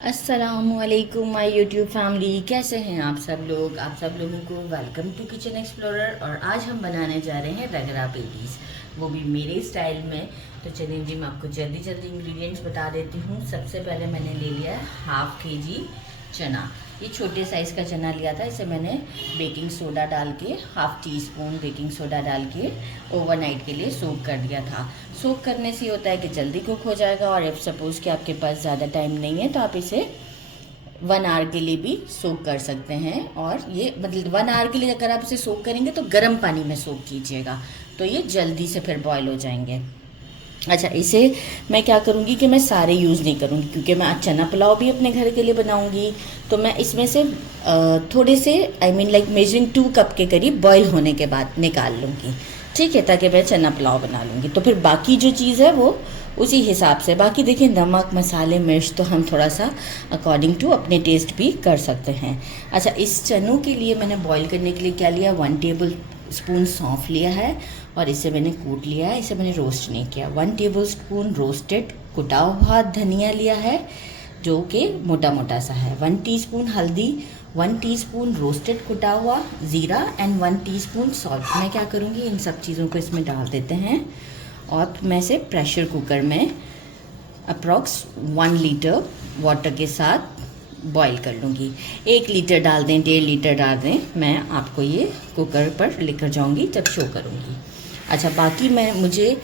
अस्सलामुअलैकुम my YouTube family, कैसे हैं आप सब लोग। आप सब लोगों को वेलकम टू किचन एक्सप्लोरर। और आज हम बनाने जा रहे हैं रगड़ा पेटीज, वो भी मेरे स्टाइल में। तो चलिए जी, मैं आपको जल्दी जल्दी इंग्रेडिएंट्स बता देती हूँ। सबसे पहले मैंने ले लिया है हाफ केजी चना। ये छोटे साइज़ का चना लिया था। इसे मैंने बेकिंग सोडा डाल के, half tea spoon baking soda डाल के ओवरनाइट के लिए सोक कर दिया था। सोक करने से होता है कि जल्दी कुक हो जाएगा। और इफ़ सपोज़ कि आपके पास ज़्यादा टाइम नहीं है तो आप इसे 1 आवर के लिए भी सोक कर सकते हैं। और ये मतलब 1 आवर के लिए अगर आप इसे सोक करेंगे तो गर्म पानी में सोक कीजिएगा, तो ये जल्दी से फिर बॉयल हो जाएंगे। अच्छा, इसे मैं क्या करूँगी कि मैं सारे यूज़ नहीं करूँगी, क्योंकि मैं आज चना पुलाव भी अपने घर के लिए बनाऊँगी। तो मैं इसमें से थोड़े से लाइक मेजरिंग 2 कप के करीब बॉईल होने के बाद निकाल लूँगी, ठीक है, ताकि मैं चना पुलाव बना लूँगी। तो फिर बाकी जो चीज़ है वो उसी हिसाब से। बाकी देखिए, नमक मसाले मिर्च तो हम थोड़ा सा अकॉर्डिंग टू अपने टेस्ट भी कर सकते हैं। अच्छा, इस चनों के लिए मैंने बॉईल करने के लिए क्या लिया, 1 टेबल स्पून सौंफ लिया है और इसे मैंने कूट लिया है। इसे मैंने रोस्ट नहीं किया। 1 टेबल स्पून रोस्टेड कुटा हुआ धनिया लिया है, जो कि मोटा मोटा सा है। 1 टीस्पून हल्दी, 1 टीस्पून रोस्टेड कुटा हुआ ज़ीरा एंड 1 टीस्पून सॉल्ट। मैं क्या करूँगी, इन सब चीज़ों को इसमें डाल देते हैं और मैं इसे प्रेशर कुकर में अप्रॉक्स 1 लीटर वाटर के साथ बॉईल कर लूँगी। 1 लीटर डाल दें, 1.5 लीटर डाल दें, मैं आपको ये कुकर पर लेकर जाऊँगी जब शो करूँगी। अच्छा, बाकी मुझे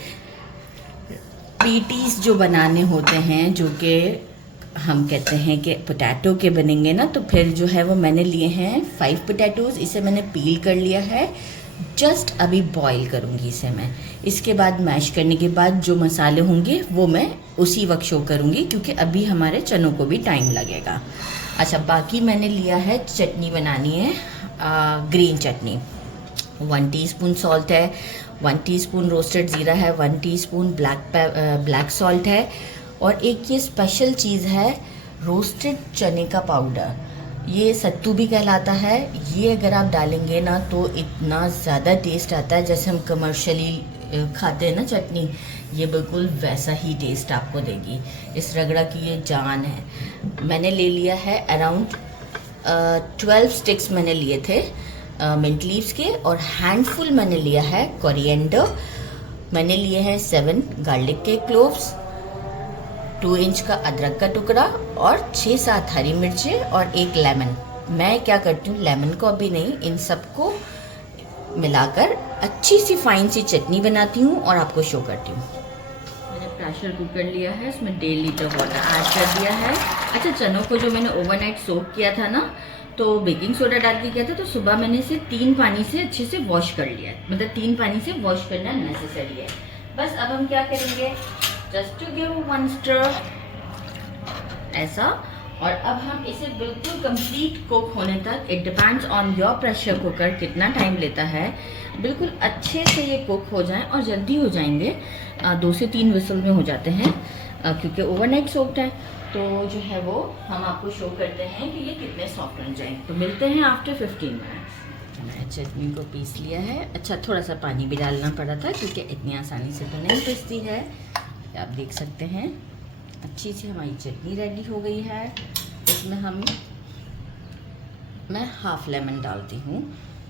पीटीज जो बनाने होते हैं, जो कि हम कहते हैं कि पोटैटो के बनेंगे ना, तो फिर जो है वो मैंने लिए हैं 5 पोटैटोज़। इसे मैंने पील कर लिया है। जस्ट अभी बॉईल करूँगी इसे मैं। इसके बाद मैश करने के बाद जो मसाले होंगे वो मैं उसी वक्त शो करूँगी, क्योंकि अभी हमारे चनों को भी टाइम लगेगा। अच्छा, बाकी मैंने लिया है, चटनी बनानी है, ग्रीन चटनी। 1 टीस्पून सॉल्ट है, 1 टीस्पून रोस्टेड ज़ीरा है, 1 टीस्पून ब्लैक सॉल्ट है, और एक ये स्पेशल चीज़ है रोस्टेड चने का पाउडर। ये सत्तू भी कहलाता है। ये अगर आप डालेंगे ना तो इतना ज़्यादा टेस्ट आता है, जैसे हम कमर्शियली खाते हैं ना चटनी, ये बिल्कुल वैसा ही टेस्ट आपको देगी। इस रगड़ा की ये जान है। मैंने ले लिया है अराउंड 12 स्टिक्स मैंने लिए थे मिंट लीव्स के, और हैंडफुल मैंने लिया है कोरिएंडर। मैंने लिए हैं 7 गार्लिक के क्लोव्स, 2 इंच का अदरक का टुकड़ा, और 6-7 हरी मिर्चें, और 1 लेमन। मैं क्या करती हूँ, लेमन को अभी नहीं, इन सबको मिलाकर अच्छी सी फाइन सी चटनी बनाती हूँ और आपको शो करती हूँ। मैंने प्रेशर कुकर लिया है, इसमें 1.5 लीटर वाटर ऐड कर दिया है। अच्छा, चनों को जो मैंने ओवरनाइट सोक किया था ना, तो बेकिंग सोडा डाल के किया था, तो सुबह मैंने इसे 3 पानी से अच्छे से वॉश कर लिया है। मतलब 3 पानी से वॉश करना नेसेसरी है। बस अब हम क्या करेंगे, जस्ट टू गिव 1 स्टर, ऐसा। और अब हम इसे बिल्कुल कंप्लीट कुक होने तक, it depends on your pressure cooker कितना टाइम लेता है, बिल्कुल अच्छे से ये कुक हो जाएं, और जल्दी हो जाएंगे। 2 से 3 विसल में हो जाते हैं, क्योंकि ओवरनाइट सोक्ड है। तो जो है वो हम आपको शो करते हैं कि ये कितने सॉफ्ट बन जाएं। तो मिलते हैं आफ्टर 15 मिनट्स। मैंने चटनी को पीस लिया है। अच्छा, थोड़ा सा पानी भी डालना पड़ा था, क्योंकि इतनी आसानी से तो नहीं पिसती है। आप देख सकते हैं अच्छी सी हमारी चटनी रेडी हो गई है। इसमें मैं हाफ लेमन डालती हूँ,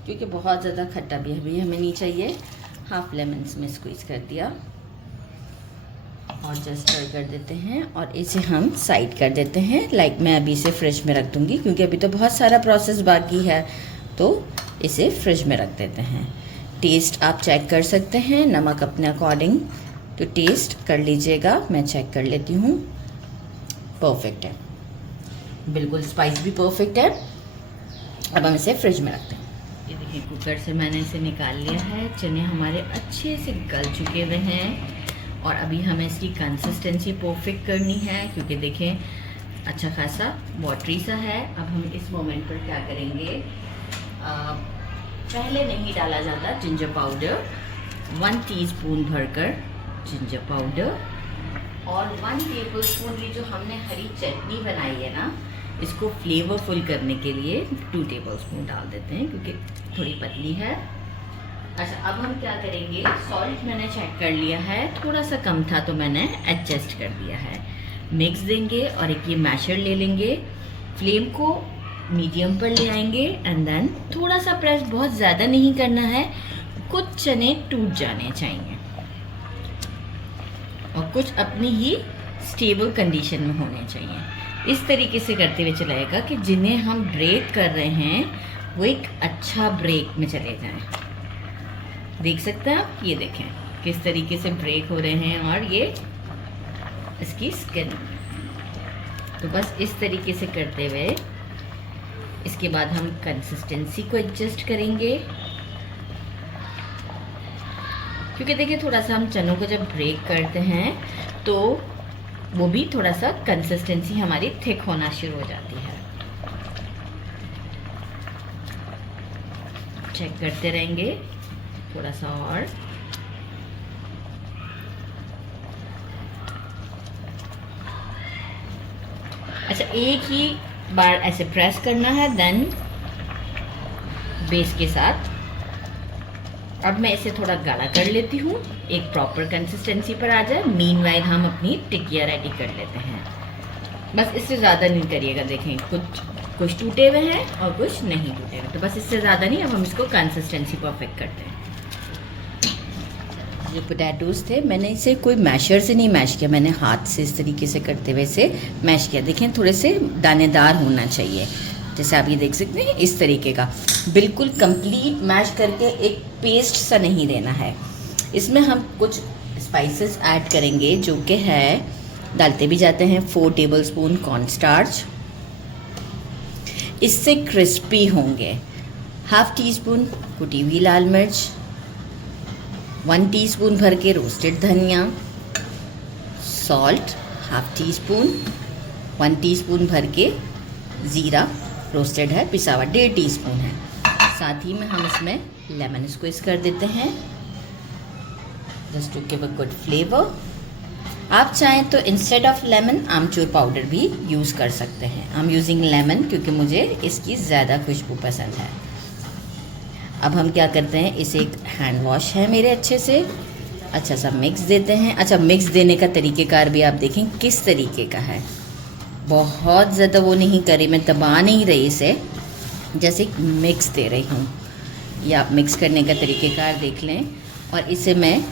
क्योंकि बहुत ज़्यादा खट्टा भी अभी हमें नहीं चाहिए। हाफ लेमन इसमें स्क्वीज़ कर दिया और जस्ट स्टर कर देते हैं, और इसे हम साइड कर देते हैं। लाइक मैं अभी इसे फ्रिज में रख दूँगी, क्योंकि अभी तो बहुत सारा प्रोसेस बाकी है, तो इसे फ्रिज में रख देते हैं। टेस्ट आप चेक कर सकते हैं, नमक अपने अकॉर्डिंग तो टेस्ट कर लीजिएगा। मैं चेक कर लेती हूँ, परफेक्ट है, बिल्कुल स्पाइस भी परफेक्ट है। अब हम इसे फ्रिज में रखते हैं। ये देखिए, कुकर से मैंने इसे निकाल लिया है। चने हमारे अच्छे से गल चुके हुए हैं, और अभी हमें इसकी कंसिस्टेंसी परफेक्ट करनी है, क्योंकि देखें अच्छा खासा वाटरी सा है। अब हम इस मोमेंट पर क्या करेंगे, पहले नहीं डाला जाता जिंजर पाउडर, 1 टीस्पून भरकर जिंजर पाउडर, और 1 टेबलस्पून की जो हमने हरी चटनी बनाई है ना, इसको फ्लेवरफुल करने के लिए 2 टेबलस्पून डाल देते हैं, क्योंकि थोड़ी पतली है। अच्छा, अब हम क्या करेंगे, सॉल्ट मैंने चेक कर लिया है, थोड़ा सा कम था तो मैंने एडजस्ट कर दिया है। मिक्स देंगे और एक ये मैशर ले लेंगे, फ्लेम को मीडियम पर ले आएंगे एंड देन थोड़ा सा प्रेस, बहुत ज़्यादा नहीं करना है, कुछ चने टूट जाने चाहिए और कुछ अपनी ही स्टेबल कंडीशन में होने चाहिए। इस तरीके से करते हुए चलाएगा कि जिन्हें हम ब्रेक कर रहे हैं वो एक अच्छा ब्रेक में चले जाएं। देख सकते हैं आप, ये देखें किस तरीके से ब्रेक हो रहे हैं और ये इसकी स्किन। तो बस इस तरीके से करते हुए इसके बाद हम कंसिस्टेंसी को एडजस्ट करेंगे, क्योंकि देखिए थोड़ा सा हम चनों को जब ब्रेक करते हैं तो वो भी थोड़ा सा कंसिस्टेंसी हमारी थिक होना शुरू हो जाती है। चेक करते रहेंगे थोड़ा सा और। अच्छा, एक ही बार ऐसे प्रेस करना है, देन बेस के साथ। अब मैं इसे थोड़ा गाढ़ा कर लेती हूँ, एक प्रॉपर कंसिस्टेंसी पर आ जाए। मीनवाइल हम अपनी टिकिया रेडी कर लेते हैं। बस इससे ज़्यादा नहीं करिएगा, देखें कुछ टूटे हुए हैं और कुछ नहीं टूटे हुए, तो बस इससे ज़्यादा नहीं। अब हम इसको कंसिस्टेंसी परफेक्ट करते हैं। जो पोटैटोज़ थे मैंने इसे कोई मैशर से नहीं मैश किया, मैंने हाथ से इस तरीके से करते हुए इसे मैश किया। देखें थोड़े से दानेदार होना चाहिए, जैसे आप ये देख सकते हैं इस तरीके का। बिल्कुल कंप्लीट मैश करके एक पेस्ट सा नहीं देना है। इसमें हम कुछ स्पाइसेस ऐड करेंगे जो कि है, डालते भी जाते हैं, 4 टेबलस्पून कॉर्नस्टार्च, इससे क्रिस्पी होंगे। 1/2 टीस्पून कुटी हुई लाल मिर्च, 1 टीस्पून भर के रोस्टेड धनिया, सॉल्ट 1/2 टीस्पून, 1 टीस्पून भर के ज़ीरा रोस्टेड है, पिसा हुआ 1.5 टीस्पून है। साथ ही में हम इसमें लेमन स्क्वीज कर देते हैं, just to give a good flavour. आप चाहें तो instead of lemon amchur powder भी यूज़ कर सकते हैं। आई एम यूजिंग लेमन क्योंकि मुझे इसकी ज़्यादा खुशबू पसंद है। अब हम क्या करते हैं, इसे एक हैंड वॉश है मेरे अच्छे से, अच्छा सा मिक्स देते हैं। अच्छा, मिक्स देने का तरीक़ेकार भी आप देखें किस तरीके का है, बहुत ज़्यादा वो नहीं करी, मैं दबा नहीं रही इसे, जैसे मिक्स दे रही हूँ। ये आप मिक्स करने का तरीक़ेकार देख लें। और इसे मैं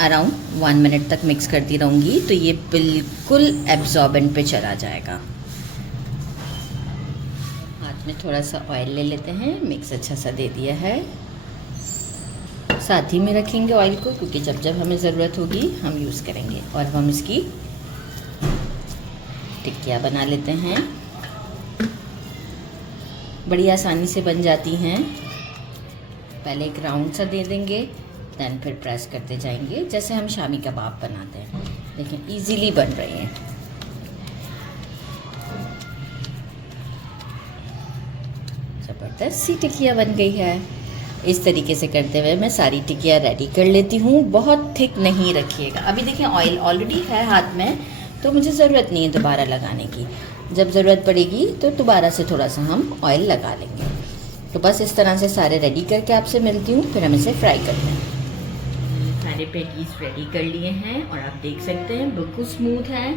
अराउंड 1 मिनट तक मिक्स करती रहूँगी, तो ये बिल्कुल एब्जॉर्बेंट पे चला जाएगा। हाथ में थोड़ा सा ऑयल ले लेते हैं, मिक्स अच्छा सा दे दिया है। साथ ही में रखेंगे ऑयल को, क्योंकि जब जब हमें ज़रूरत होगी हम यूज़ करेंगे। और हम इसकी टिक्कियाँ बना लेते हैं, बड़ी आसानी से बन जाती हैं। पहले एक राउंड सा दे देंगे, दैन फिर प्रेस करते जाएंगे, जैसे हम शामी कबाब बनाते हैं। देखें इजीली बन रही हैं। ज़बरदस्त सी टिक्कियाँ बन गई है। इस तरीके से करते हुए मैं सारी टिक्कियाँ रेडी कर लेती हूँ। बहुत थिक नहीं रखिएगा। अभी देखें ऑयल ऑलरेडी है हाथ में, तो मुझे ज़रूरत नहीं है दोबारा लगाने की। जब ज़रूरत पड़ेगी तो दोबारा से थोड़ा सा हम ऑयल लगा लेंगे। तो बस इस तरह से सारे रेडी करके आपसे मिलती हूँ, फिर हम इसे फ्राई करते हैं। सारे पैटीज रेडी कर लिए हैं और आप देख सकते हैं बिल्कुल स्मूथ है।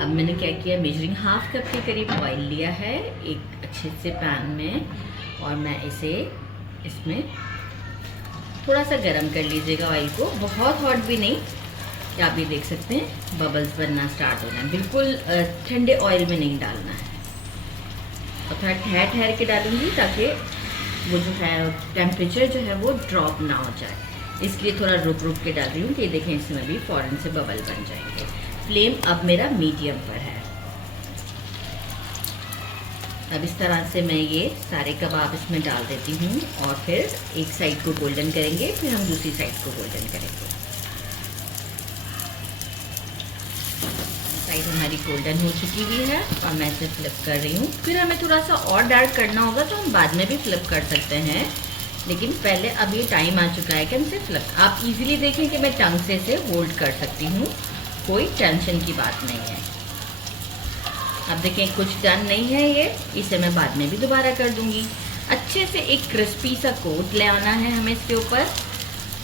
अब मैंने क्या किया, मेजरिंग 1/2 कप के करीब ऑयल लिया है एक अच्छे से पैन में, और मैं इसे इसमें थोड़ा सा गर्म कर लीजिएगा ऑयल को, बहुत हॉट भी नहीं। क्या आप ये देख सकते हैं बबल्स बनना स्टार्ट हो जाए। बिल्कुल ठंडे ऑयल में नहीं डालना है, और थोड़ा ठहर ठहर के डालूंगी ताकि वो जो है टेम्परेचर जो है वो ड्रॉप ना हो जाए, इसलिए थोड़ा रुक रुक के डाल रही हूँ कि देखें इसमें भी फ़ौरन से बबल बन जाएंगे। फ्लेम अब मेरा मीडियम पर है। अब इस तरह से मैं ये सारे कबाब इसमें डाल देती हूँ, और फिर एक साइड को गोल्डन करेंगे, फिर हम दूसरी साइड को गोल्डन करेंगे। साइड हमारी गोल्डन हो चुकी हुई है और मैं इसे फ्लिप कर रही हूँ। फिर हमें थोड़ा सा और डार्क करना होगा तो हम बाद में भी फ्लिप कर सकते हैं, लेकिन पहले अब ये टाइम आ चुका है कि हम इसे फ्लिप। आप इजीली देखें कि मैं टंग से इसे होल्ड कर सकती हूँ, कोई टेंशन की बात नहीं है। अब देखें कुछ डन नहीं है ये, इसे मैं बाद में भी दोबारा कर दूँगी। अच्छे से एक क्रिस्पी सा कोट ले आना है हमें इसके ऊपर।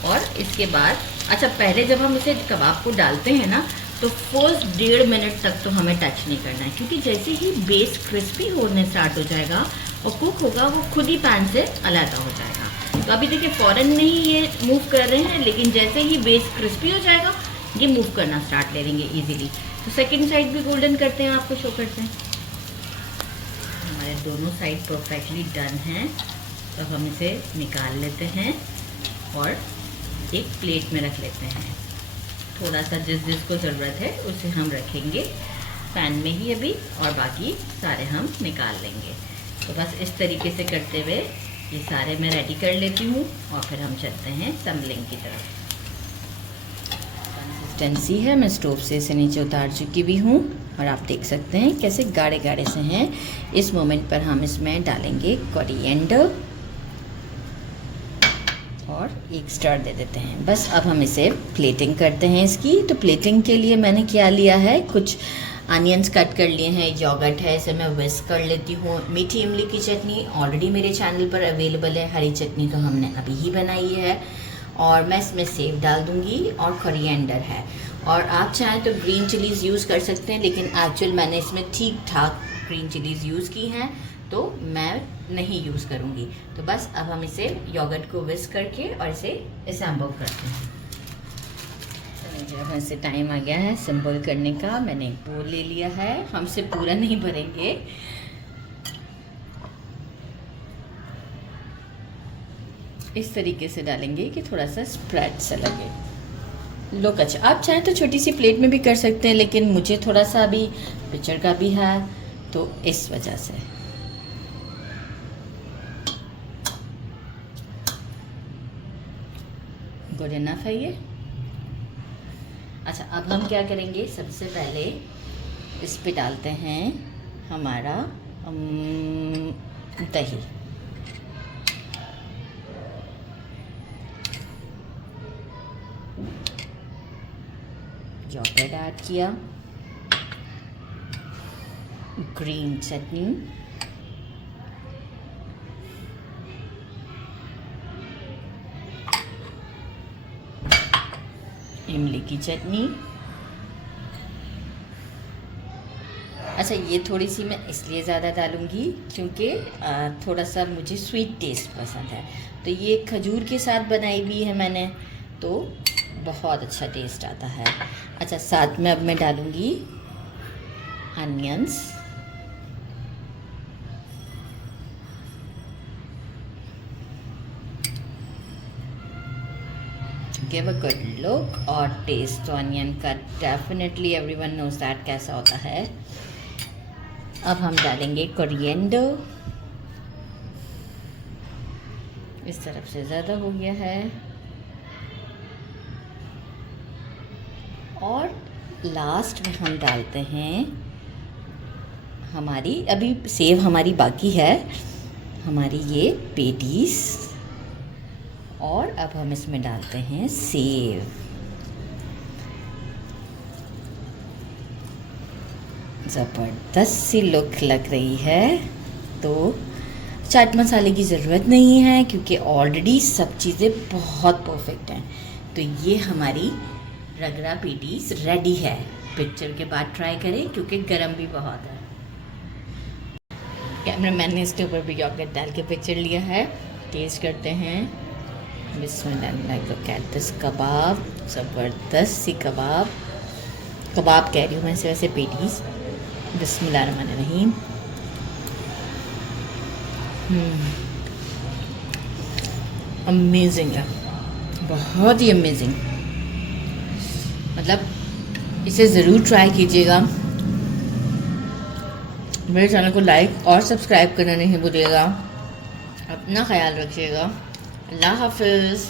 और इसके बाद अच्छा, पहले जब हम इसे कबाब को डालते हैं ना, तो फर्स्ट 1.5 मिनट तक तो हमें टच नहीं करना है, क्योंकि जैसे ही बेस क्रिस्पी होने स्टार्ट हो जाएगा और कुक होगा वो खुद ही पैन से अलग हो जाएगा। तो अभी देखिए फ़ौरन नहीं ये मूव कर रहे हैं, लेकिन जैसे ही बेस क्रिस्पी हो जाएगा ये मूव करना स्टार्ट ले लेंगे ईजिली। तो सेकंड साइड भी गोल्डन करते हैं, आपको शो करते हैं। हमारे दोनों साइड परफेक्टली डन हैं, तो हम इसे निकाल लेते हैं और एक प्लेट में रख लेते हैं। थोड़ा सा जिसको ज़रूरत है उसे हम रखेंगे पैन में ही अभी, और बाकी सारे हम निकाल लेंगे। तो बस इस तरीके से करते हुए ये सारे मैं रेडी कर लेती हूँ और फिर हम चलते हैं टम्बलिंग की तरफ। कंसिस्टेंसी है, मैं स्टोव से इसे नीचे उतार चुकी भी हूँ और आप देख सकते हैं कैसे गाढ़े गाढ़े से हैं। इस मोमेंट पर हम इसमें डालेंगे कोरिएंडर और एक स्टार दे देते हैं। बस अब हम इसे प्लेटिंग करते हैं इसकी। तो प्लेटिंग के लिए मैंने क्या लिया है, कुछ अनियंस कट कर लिए हैं, योगर्ट है, इसे मैं विस्क कर लेती हूँ। मीठी इमली की चटनी ऑलरेडी मेरे चैनल पर अवेलेबल है, हरी चटनी तो हमने अभी ही बनाई है, और मैं इसमें सेव डाल दूँगी और कोरिएंडर है। और आप चाहें तो ग्रीन चिलीज़ यूज़ कर सकते हैं, लेकिन एक्चुअल मैंने इसमें ठीक ठाक ग्रीन चिलीज़ यूज़ की हैं, तो मैं नहीं यूज़ करूँगी। तो बस अब हम इसे योगर्ट को विस्क करके और इसे असेंबल करते हैं। जब ऐसे टाइम आ गया है सिंबल करने का, मैंने एक बोल ले लिया है, हमसे पूरा नहीं भरेंगे। इस तरीके से डालेंगे कि थोड़ा सा स्प्रेड सा लगे। लो अच्छा, आप चाहें तो छोटी सी प्लेट में भी कर सकते हैं, लेकिन मुझे थोड़ा सा अभी पिक्चर का भी है, तो इस वजह से। गुड इनफ है ये। अच्छा, अब हम क्या करेंगे, सबसे पहले इस पे डालते हैं हमारा दही। योगर्ट ऐड किया, ग्रीन चटनी, इमली की चटनी। अच्छा, ये थोड़ी सी मैं इसलिए ज़्यादा डालूँगी क्योंकि थोड़ा सा मुझे स्वीट टेस्ट पसंद है। तो ये खजूर के साथ बनाई हुई है मैंने, तो बहुत अच्छा टेस्ट आता है। अच्छा, साथ में अब मैं डालूँगी onions, give a good look और टेस्ट। तो अनियन का डेफिनेटली एवरीवन नोज दैट कैसा होता है। अब हम डालेंगे कोरिएंडर, इस तरफ से ज़्यादा हो गया है, और लास्ट में हम डालते हैं हमारी, अभी सेव हमारी बाकी है, हमारी ये पेटीज, और अब हम इसमें डालते हैं सेव। ज़बरदस्त सी लुक लग रही है। तो चाट मसाले की ज़रूरत नहीं है क्योंकि ऑलरेडी सब चीज़ें बहुत परफेक्ट हैं। तो ये हमारी रगड़ा पेटीज रेडी है। पिक्चर के बाद ट्राई करें क्योंकि गरम भी बहुत है। कैमरामैन ने इसके ऊपर भी योगर्ट डाल के पिक्चर लिया है। टेस्ट करते हैं। बिस्मिल्लाह, लुक एट दिस कबाब, ज़बरदस्त सी कबाब कह रही हूँ मैं इसे, वैसे पेटीज। बिस्मिल्लाहिर्रहमानिर्रहीम। अमेजिंग है, बहुत ही अमेजिंग। मतलब इसे ज़रूर ट्राई कीजिएगा। मेरे चैनल को लाइक और सब्सक्राइब करना नहीं भूलिएगा। अपना ख्याल रखिएगा। अल्लाह हाफिज़।